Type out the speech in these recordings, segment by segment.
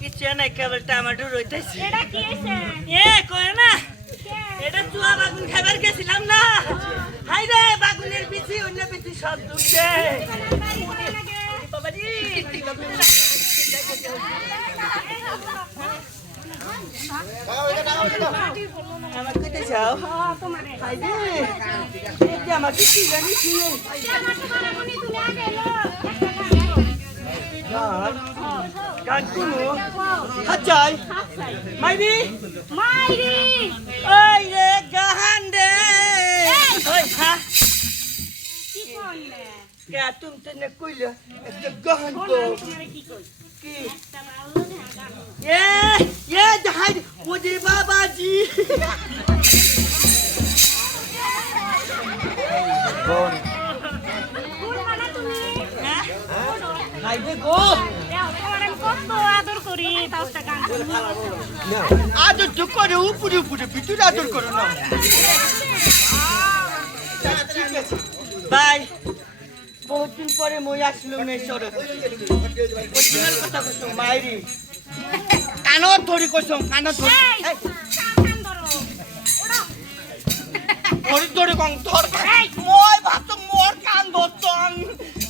কিছু নাই কেবল টমেটো রইতেছি এ কয় না এটা চুয়া বাগুন খাবার গেছিলাম না হাই রে বাগুনের পিছি অন্য পিছি সব ঢুকছে মাইরি। মাইরি। ওই রে গাহান রে। ওই হা কি করলে কে তুমি তো নে কইলে একটা গাহান তো কি এ এ জাহাজ ওজে বাবাজি ভুলবা না তুমি শোনো, হাই রে গো দেও, তোমার আমি কত আদর তো করে উপরে উপরে ভিতরে আদর করো না বাই। বহুদিন পরে মই আসলো নেই সরে কথা কইছো মাইরি। কানো ধরি কইছো কানো ধরি। ধরো। ধরি কং এই। মই ভাবতো মোর কান ধরতন।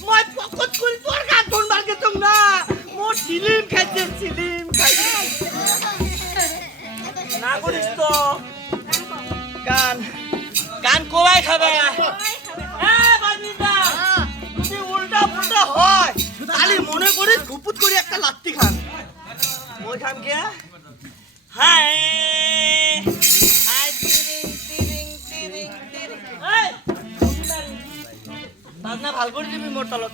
মই পকত করি তোর কান ধরবার গেছম না। মোর সিলিম খাইছে সিলিম খাইছে। না করিস তো। গান গান কোবাই খাবে? ঘুপুত করে একটা লাত্তি খান। ওই খান কে? High high তিরিং তিরিং তিরিং তিরিং। এই! বাজনা ভালো করে দিবি মোর তলত।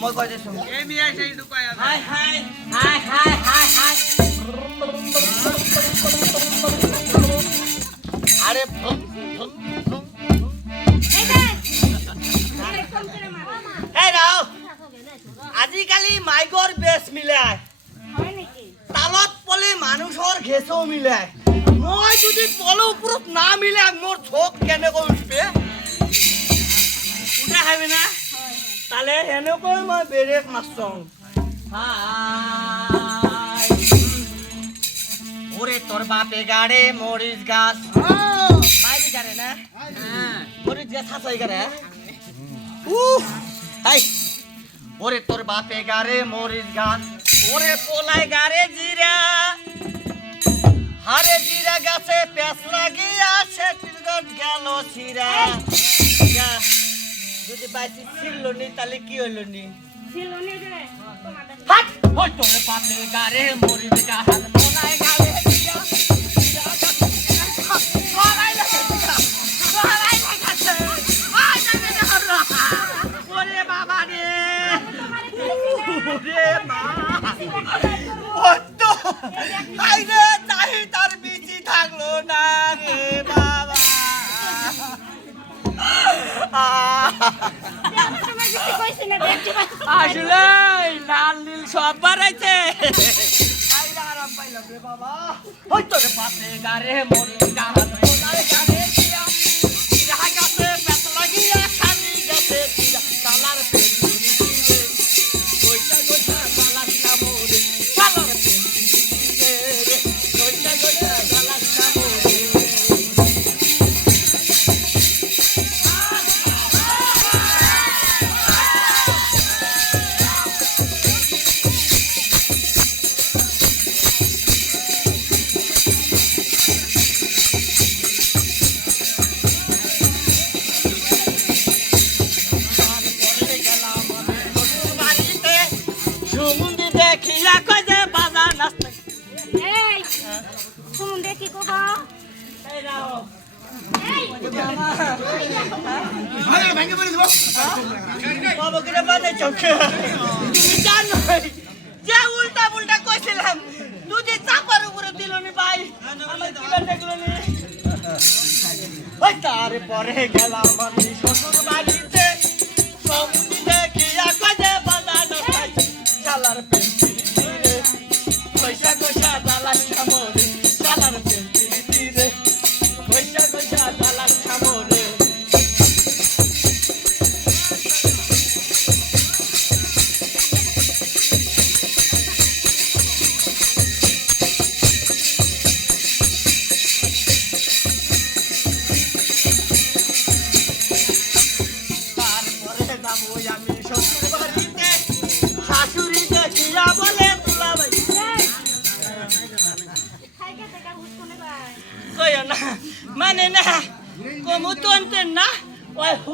মই কই দিছো? এই মিয়া সেই ঢুকায় hi hi hi hi hi hi আরে মাইকৰ বেছ মিলাই। হয় তালত পলে মানুহৰ ঘেঁচো মিলাই। মই যদি পলৰ ওপৰত না মিলাই মোৰ চোখ কেনেকৈ উঠবে? উঠা খাবি না? তালে সেনেকৈ মই বেৰেক মাছং ওরে তোর বাপে গাড়ে মরিচ গাছ। মাইরি গাড়ে না? মরিচ গাছ হাসাই গাড়ে উহ হাই। ওরে তোর বাপে গারে মরিচ গাছ ওরে পোলাই গারে জিরা। হারে জিরা গাছে পেঁচ লাগিয়া সে গেল যা, যদি বাইসি ছিল নি তাহলে কি হইল নি হাট ওই তোর বাপে গারে মরিচ গাছ পোলাই গারে আইরে তাই তার বিচি থাকল না রে বাবা। আসলে লাল নীল সব বাড়াইছে। আরাম পাইলাম রে বাবা। ওই তোরে পাতে গারে মরি গাহাত দেখিয়া কয় যে বাজার নাচতে। এই, শুনুন দেখি এই রাও এই, যে উল্টা উল্টা কইছিলাম দুধে চাপার উপরে দিল নি ভাই। আমার কিলা দেখল নি ওই তারপরে গেলাম আমি শ্বশুর বাড়িতে সমুদ্র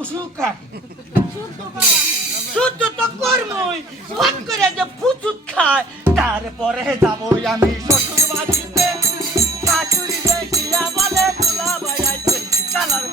সুকা শুদ্ধ তো কর্মই। ফোন করে যে ফুচুত খায়, তারপরে যাব আমি শ্বশুর বাড়িতে শাশুড়ি দেখিয়া বলে দুলা ভাই কালার